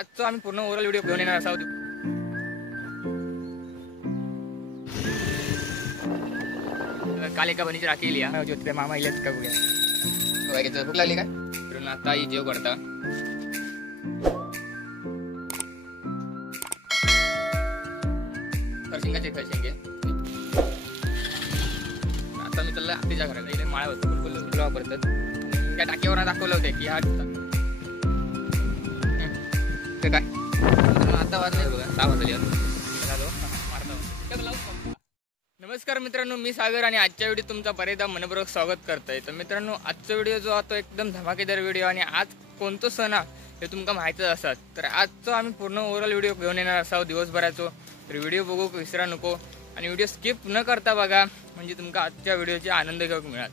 आजचा आम्ही पूर्ण ओव्हरऑल व्हिडिओ घेऊन येणार असा काल एका बहिणीची राखी लिहा होती मामा इलेच का बघूया भूक लागली काय आता ही जेव करता खरशिंगाचे खरशिंगे आता मी त्याला आधीच्या घराला माळा होतो बिलकुल वापरतात त्या टाकीवर दाखवलं होते की हा काय आता वाजले बघा 6 वाजले नमस्कार मित्रांनो, मी सागर आणि आजच्या व्हिडिओ तुमचा बरेचदा मनपूर्वक स्वागत करतोय. तर मित्रांनो, आजचा व्हिडिओ जो आहे तो एकदम धमाकेदार व्हिडिओ आणि आज कोणतं सण हे तुमका माहितीच असतात. तर आजचा आम्ही पूर्ण ओव्हरऑल व्हिडिओ घेऊन येणार असावं दिवसभराचो. तर व्हिडिओ बघू विसरा नको आणि व्हिडिओ स्किप न करता बघा, म्हणजे तुमका आजच्या व्हिडिओची आनंद घेऊक मिळाल.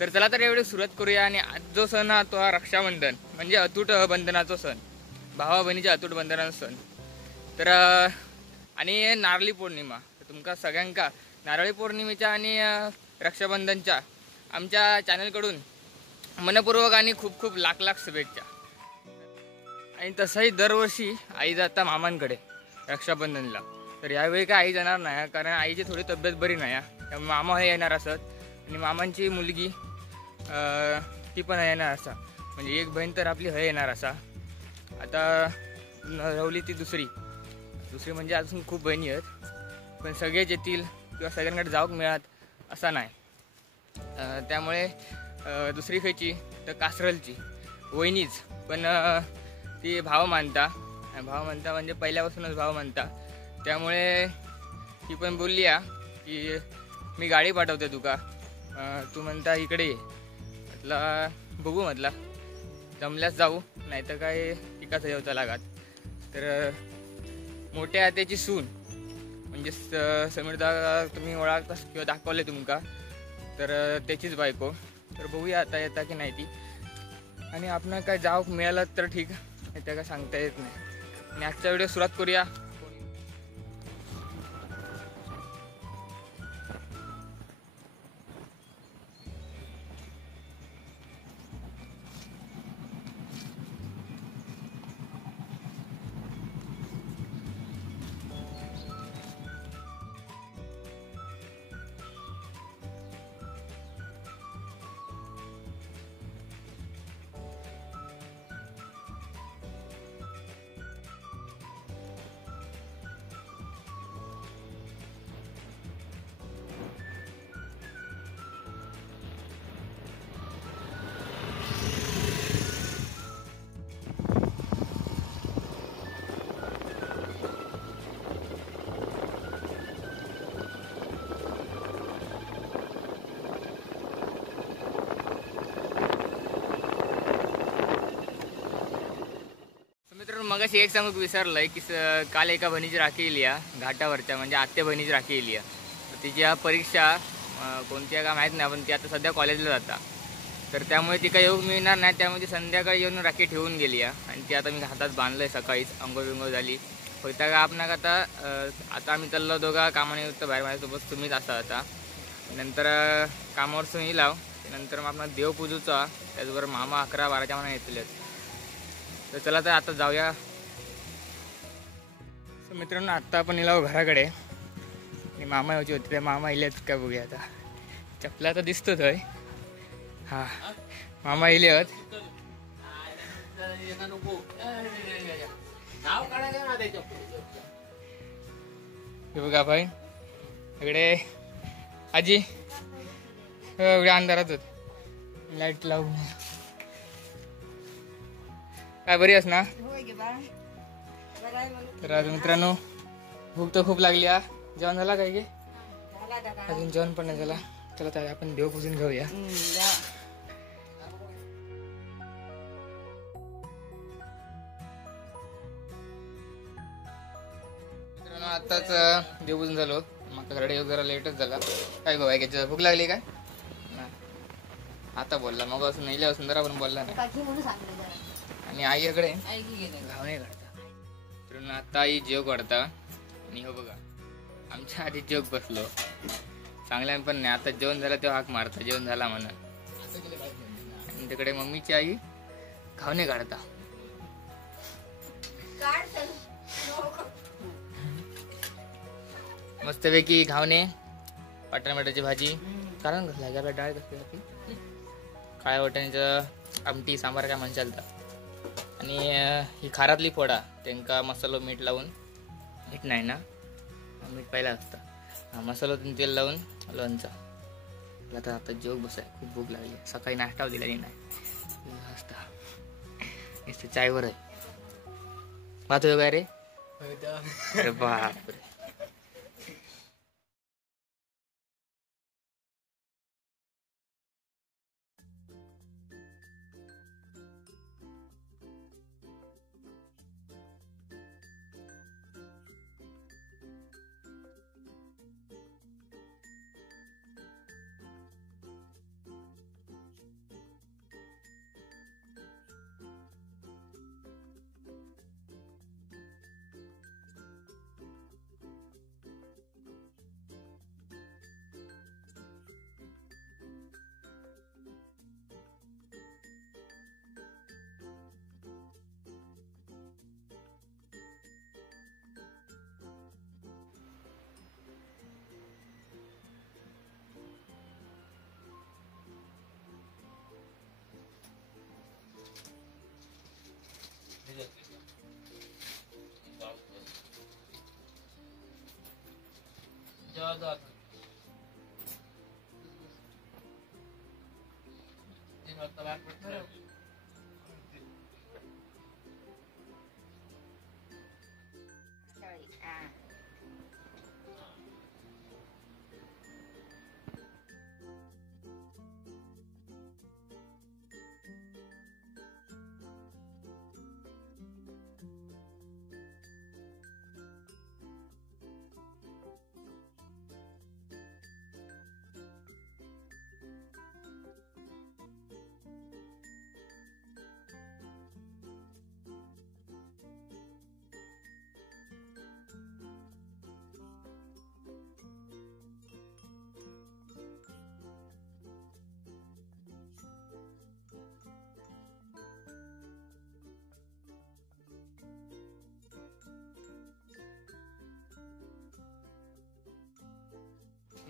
तर चला तर या व्हिडिओ सुरुवात करूया. आणि आज जो सण हा तो हा रक्षाबंधन, म्हणजे अतूट बंधनाचा सण, भावा बहिणीच्या अतूट बंधनाचा सण. तर आणि नारळी पौर्णिमा. तर तुमका सगळ्यांका नारळी पौर्णिमेच्या आणि रक्षाबंधनच्या आमच्या चॅनलकडून मनपूर्वक आणि खूप खूप लाख लाख शुभेच्छा. आणि तसंही दरवर्षी आई जाता मामांकडे रक्षाबंधनला. तर यावेळी काय आई जाणार नाही, कारण आईची थोडी तब्येत बरी नाही, त्यामुळे मामा हे येणार असत आणि मामांची मुलगी ती पण येणार असा, म्हणजे एक बहीण तर आपली हे येणार असा. आता रवली ती दुसरी म्हणजे अजून खूप बहिणी आहेत, पण सगळेच येतील किंवा सगळ्यांकडे जाऊक मिळत असा नाही. त्यामुळे दुसरी खायची तर कासरलची वहिनीच, पण ती भाव मानता म्हणजे पहिल्यापासूनच भाव मानता. त्यामुळे ती पण बोलली की मी गाडी पाठवते तुका, तू म्हणता इकडे ये. म्हटलं बघू, म्हटलं जमल्यास जाऊ, नाही तर काय एकाच जेवता लागत. तर मोठ्या आत्याची सून म्हणजे समीरदा तुम्ही ओळखता किंवा दाखवले तुमका, तर त्याचीच बायको. तर बघूया आता येता की नाही ती, आणि आपण काय जाऊ मिळालं तर ठीक, नाही त्या काय सांगता येत नाही. आणि आजचा व्हिडिओ सुरुवात करूया. मगाशी एक सांगू विसरलंय की काल एका बहिणीची राखी लिहा घाटावरच्या, म्हणजे आत्या बहिणीची राखी लिहा. तर तिची परीक्षा कोणती आहे का माहीत नाही, पण ती आता सध्या कॉलेजला जाता. तर त्यामुळे ती काही येऊ मिळणार नाही, त्यामुळे ती संध्याकाळी येऊन राखी ठेवून गेली आहे. आणि ती आता मी हातात बांधलं आहे सकाळीच, अंघोळ बिंघोळ झाली. फक्त का आपण आता आम्ही चाललो दोघा कामाने होतं बाहेर, माझ्यासोबत तुम्हीच असा आता. नंतर कामावर सुनी लाव, नंतर मग आपण देवपूजूचा, त्याचबरोबर मामा 11-12च्या मना येतले. तर चला तर आता जाऊया. मित्रांनो, आत्ता आपण इलाव घराकडे आणि मामा यायची होती, त्या मामा इलेच काय बघूया. आता चपला तर दिसतोच आहे. हा मामा इले आहेत. हे बघा भाई, इकडे आजी एवढ्या अंधारात होत, लाईट लावून. काय बरी आहेस ना? तर आज मित्रांनो भूक तर खूप लागली. जेवण झाला काय गे? अजून जेवण पण नाही झाला. चला तर आपण देव पूजून घेऊया. मित्रांनो, आताच देव पूजून झालो. मग घराडे येऊ जरा लेटच झाला. काय गो बाय, भूक लागली काय? आता बोलला, मग असं नाही लिहा सुंदर पण बोलला नाही. आणि आईकडे घावणे काढता. मित्रांनो, आता आई जेव काढता. आणि हो बघा, आमच्या आधी जेव बसलो चांगल्या पण नाही. आता जेवण झालं तेव्हा हाक मारता जेवण झाला म्हणा. आणि तिकडे मम्मीची आई घावणे काढता. मस्तपैकी घावणे, पाटण भाजी, कारण कसला आपल्या डाळ कसली आपली काळ्या वाटाण्याचं आमटी सांबार काय म्हणशाल तर, आणि ही खारातली फोडा त्यांका मसालो मीठ लावून, मीठ नाही ना मीठ पहिला असतं, हा मसालो तेल लावून लोणचा. आता आता जेवण बसाय खूप भूक लागली, सकाळी नाश्ता दिलेली नाही असता नुसते चायवर आहे. पाहतोय काय रे, अरे बापरे.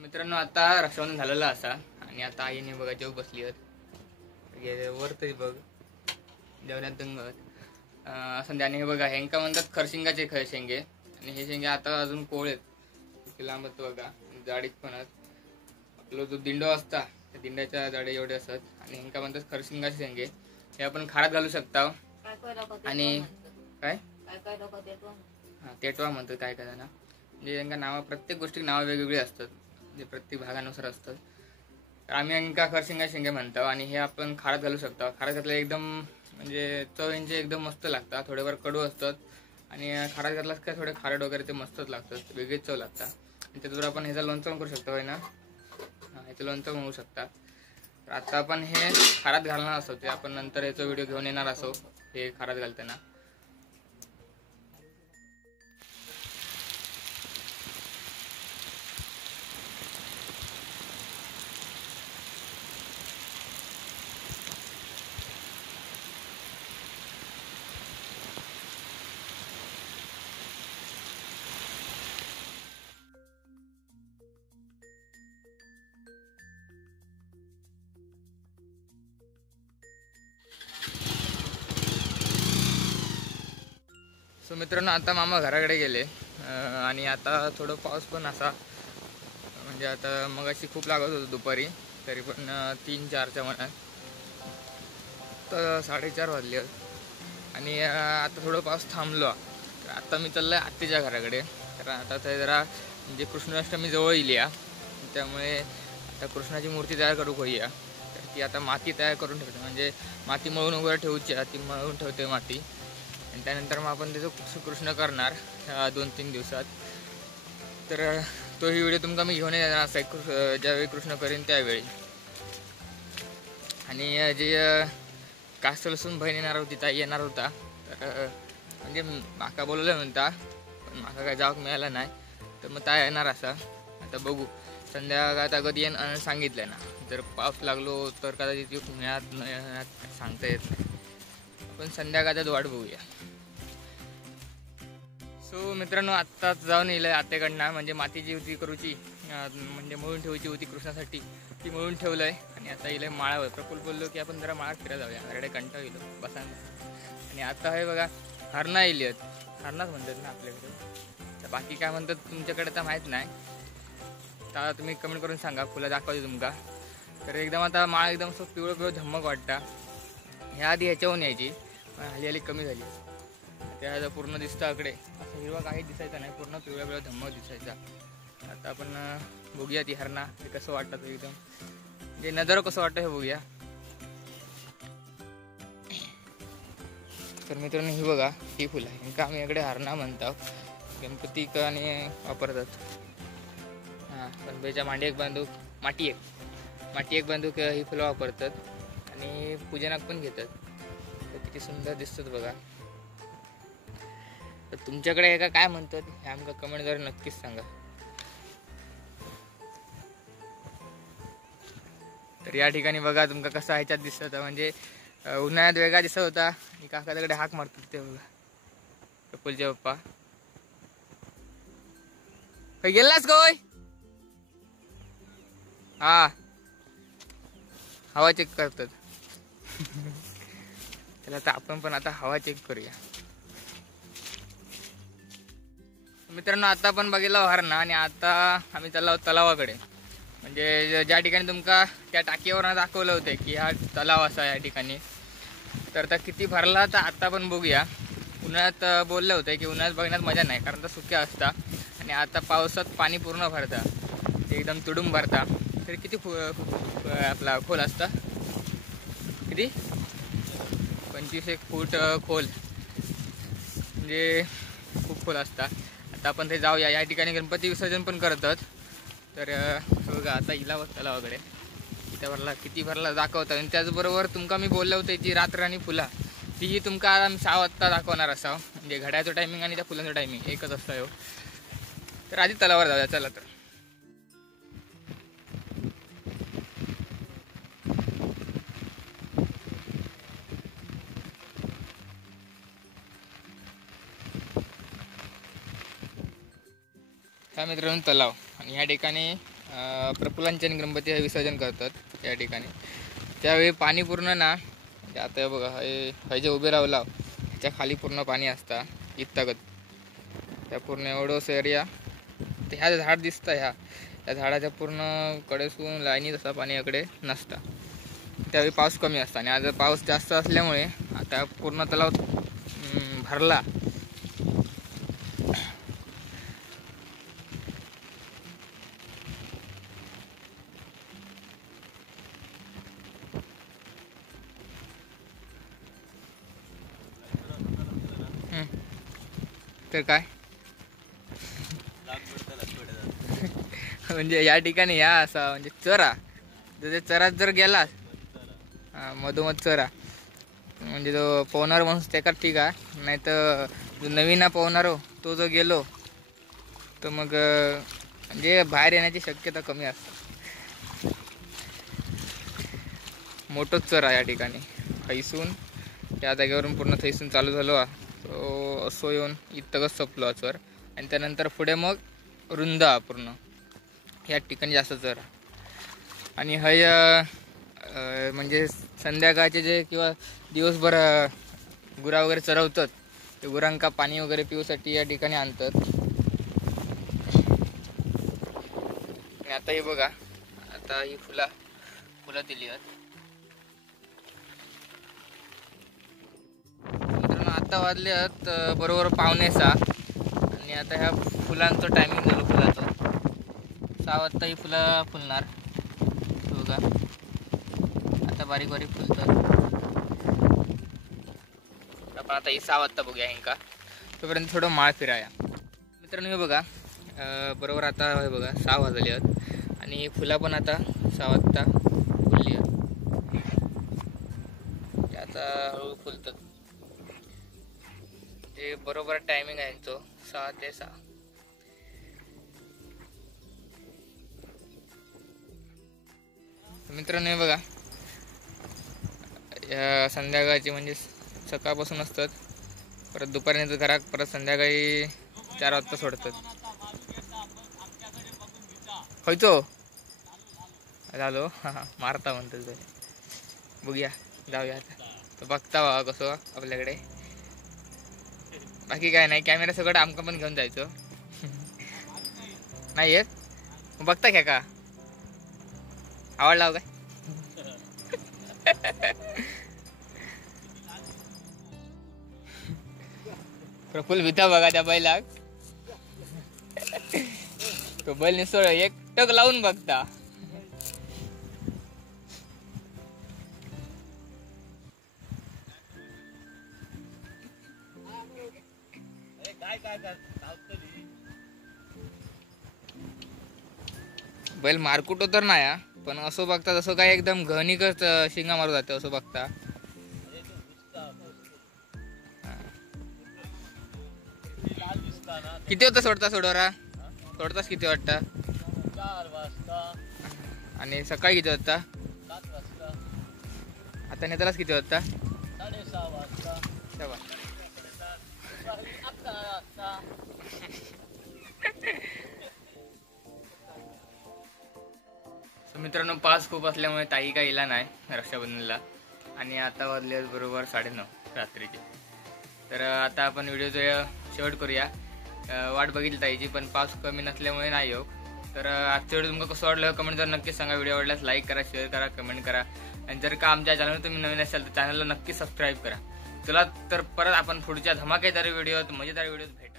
मित्रांनो आता रक्षाबंधन झालेलं असा आणि आता आईने बघा जेव बसली वर तरी बघ जेवण्यात दंगत संध्याने हे बघा हेंका म्हणतात खरशिंगाचे शेंगे, आणि हे शेंगे आता अजून कोळेत लांबत बघा जाडीत पण आपला जो दिंडो असता त्या दिंड्याच्या जाडे एवढे असतात, आणि हेंका म्हणतात खरशिंगाचे शेंगे. हे आपण खारात घालू शकता. आणि काय हा तेटवा म्हणतात काय काय ना, म्हणजे यांना नावं प्रत्येक गोष्टी नावं वेगवेगळी असतात, म्हणजे प्रत्येक भागानुसार असतात. तर आम्ही यांका खरशिंगा शेंगे म्हणतो, आणि हे आपण खारात घालू शकतो. खारात घातलं एकदम म्हणजे चव यांचे एकदम मस्त लागतात, थोडेफार कडू असतात, आणि खारात घातलास काय थोडे खारट वगैरे ते मस्तच लागतात, वेगळीच चव लागतात. आणि त्याच्यावर आपण ह्याचा लोणचं पण करू शकतो आहे ना, ह्याचं लोणचं पण होऊ शकतात. तर आता आपण हे खारात घालणार असतो, ते आपण नंतर ह्याचा व्हिडिओ घेऊन येणार असो हे खारात घालताना. सो मित्रांनो आता मामा घराकडे गेले, आणि आता थोडं पाऊस पण असा म्हणजे आता मग अशी खूप लागत होतं दुपारी, तरी पण 3-4च्या मनात तर 4:30 वाजले, आणि आता थोडं पाऊस थांबलो. तर आता मी चाललो आहे आत्तीच्या घराकडे, तर आता ते जरा म्हणजे कृष्णाष्टमी जवळ येईल या, त्यामुळे आता कृष्णाची मूर्ती तयार करू होईया. तर ती आता माती तयार करून ठेवते, म्हणजे माती मळून वगैरे ठेवूची, ती मळून ठेवते माती, आणि त्यानंतर मग आपण त्याचं कृष्ण करणार 2-3 दिवसात. तर तोही व्हिडिओ तुमका मी घेऊन येणार असा ज्यावेळी कृष्ण करीन त्यावेळी. आणि जे कास्तलसून बहीण येणार होती ताई येणार होता, तर म्हणजे माका बोलवलं म्हणता, पण माका काय जावक मिळाला नाही, तर मग ताई येणार असा. आता बघू संध्याकाळात अगदी येईन सांगितलं ना, जर पाऊस लागलो तर कदाचित मिळत सांगता येत नाही, पण संध्याकाळात वाट बघूया. सो मित्रांनो आत्ताच जाऊन येईल आत्याकडनं, म्हणजे मातीची होती करूची म्हणजे मळून ठेवायची होती कृष्णासाठी, ती मळून ठेवलं आहे. आणि आता येईल माळावर. प्रफुल बोललो की आपण जरा माळात फिरायला जाऊया, अरे कंटाळ येलो बसायला. आणि आता आहे बघा हरणा येईल आहेत, हरणाच म्हणतात ना आपल्याकडे. तर बाकी काय म्हणतात तुमच्याकडे तर माहीत नाही. तर तुम्ही कमेंट करून सांगा, फुलं दाखवते तुमका. तर एकदम आता माळ एकदम असं पिवळं पिवळं धम्मक वाटता. ह्या आधी ह्याच्याहून यायची, पण हल्ली हल्ली कमी झाली. त्या पूर्ण दिसतं आकडे असं हिरवा काही दिसायचा नाही, पूर्ण पिवळ्या पिवळ्या धम्मक दिसायचा. आता आपण बघूया ती हरणा हे कसं वाटतं एकदम, म्हणजे नजारा कसं वाटतं हे बघूया. तर मित्रांनो ही बघा ही फुलं आहे, ఇంకా आम्ही इकडे हरणा म्हणतो. गणपती आणि वापरतात. हां गणपतीच्या मांडी एक बांधूक माती एक बांधूक ही फुलं वापरतात आणि पूजनाक पण घेतात. तर किती सुंदर दिसतात बघा. तर तुमच्याकडे हे काय म्हणतात हे आमका कमेंटद्वारे नक्कीच सांगा. तर या ठिकाणी बघा तुमका कसा ह्याच्यात दिसत होता, म्हणजे उन्हाळ्यात वेगळा दिसत होता. मी काकाकडे हाक मारतात ते बघा, प्रफुलचे पप्पा. काही गेलास काय? हा हवा चेक करतात. त्याला तर आपण पण आता हवा चेक करूया. मित्रांनो आता आपण बघितलं हरणा आणि आता आम्ही चाललो तलावाकडे. म्हणजे ज्या ठिकाणी तुमका त्या टाकीवर दाखवलं होतं की हा तलाव असा या ठिकाणी. तर आता किती भरला तर आता पण बघूया. उन्हाळ्यात बोललं होतं की उन्हाळ्यात बघण्यात मजा नाही, कारण तर सुक्या असता. आणि आता पावसात पाणी पूर्ण भरता, ते एकदम तुडूंब भरता. तरी किती आपला खोल असता, किती 25 फूट खोल, म्हणजे खूप खोल असता. आता आपण ते जाऊया. या ठिकाणी गणपती विसर्जन पण करतात. तर बघा आता इला तला वगैरे त्यावरला किती भरला दाखवतात. आणि त्याचबरोबर तुमका मी बोललं होतं जी रात्र आणि फुला तीही तुमका आम्ही 6 वाजता दाखवणार असावं. म्हणजे घड्याचं टायमिंग आणि त्या फुलांचं टायमिंग एकच असतं हो. तर आधी तलावर जाऊया चला. तर ह्या मित्रांनो तलाव, आणि ह्या ठिकाणी प्रफुल्लांचे आणि गणपती हे विसर्जन करतात या ठिकाणी. त्यावेळी पाणी पूर्ण ना, आता बघा हे जे उभे राहला ह्याच्या खाली पूर्ण पाणी असता इतकत. त्या पूर्ण एवढंच एरिया तर ह्या झाड दिसतं, ह्या झाडाच्या पूर्ण कडेसून लाईनीत असा पाणी याकडे नसता. त्यावेळी पाऊस कमी असता. आणि आज पाऊस जास्त असल्यामुळे आता पूर्ण तलाव भरला. तर काय म्हणजे या ठिकाणी या असा म्हणजे चरा, जर चरात जर गेलास मधोमध चरा, म्हणजे जो पोहणार माणूस त्या का ठीक आहे. नाही तर जो नवीन पोहणार हो तो जो गेलो तर मग म्हणजे बाहेर येण्याची शक्यता कमी असते. मोठंच चर आहे या ठिकाणी. थैसून त्या जागेवरून पूर्ण थैसून चालू झालो तो असो येऊन इतकंच संपलो चर. आणि त्यानंतर पुढे मग रुंद पूर्ण या ठिकाणी जास्त चर. आणि हय म्हणजे संध्याकाळचे जे किंवा दिवसभर गुरा वगैरे चरवतात ते गुरांका पाणी वगैरे पिऊसाठी या ठिकाणी आणतात. आणि आता हे बघा आता ही फुलं दिली आहेत. मित्रांनो आता वाजले आहेत बरोबर 5:45 आणि आता ह्या फुलांचं टायमिंग झालं फुलाचं. 6 वाजता ही फुलं फुलणार बघा. आता बारीक बारीक फुलतात. आपण आता ही 6 वाजता बघूया हिंका, तोपर्यंत थोडं माळ फिराया. मित्रांनो हे बघा बरोबर आता हे बघा 6 वाजले आहेत आणि फुलं पण आता 6 वाजता फुलली आहेत. आता हळू फुलतात. ते बरोबर टायमिंग आहे तो 6 ते 6. मित्रांनो हे बघा या संध्याकाळची म्हणजे सकाळपासून असतात, परत दुपारी घरात, परत संध्याकाळी 4 वाजता सोडतात. खयचो झालो मारता म्हणतात. बघूया जाऊया आता. तर बघता बाबा कसं आपल्याकडे. बाकी काय नाही, कॅमेरा सगळं आमका पण घेऊन जायचो. नाही येत बघता क्या का आवडला काय. प्रफुल्ल भीता बघा त्या बैलाक. तो बैल निसळ एक टक लावून बघता. बैल मारकुटो तर नाही हा, पण असं बघता जसं काय एकदम घनिकच शिंगा मारू जाते असं बघता. किती होता सोडवरा सोडतास किती वाटता. 4 वाजता. आणि सकाळी किती वाजता. 7 वाजता. आता नेतालाच किती वाजता. 6:30 वाजता. 11 वाजता. मित्रांनो पाऊस खूप असल्यामुळे ताई काही इला नाही रक्षाबंधनला. आणि आता वाजले बरोबर 9:30 रात्रीचे. तर आता आपण व्हिडिओचं शेवट करूया. वाट बघितली ताईची, पण पाऊस कमी नसल्यामुळे नाही येऊ. तर आजचा व्हिडिओ तुमका कसं वाटलं कमेंट जर नक्की सांगा. व्हिडिओ आवडल्यास लाईक करा, शेअर करा, कमेंट करा. आणि जर का आमच्या चॅनलवर तुम्ही नवीन असाल तर चॅनलला नक्की सबस्क्राईब करा. चला तर परत आपण पुढच्या धमाकेदार व्हिडिओ मजेदार व्हिडिओ भेट.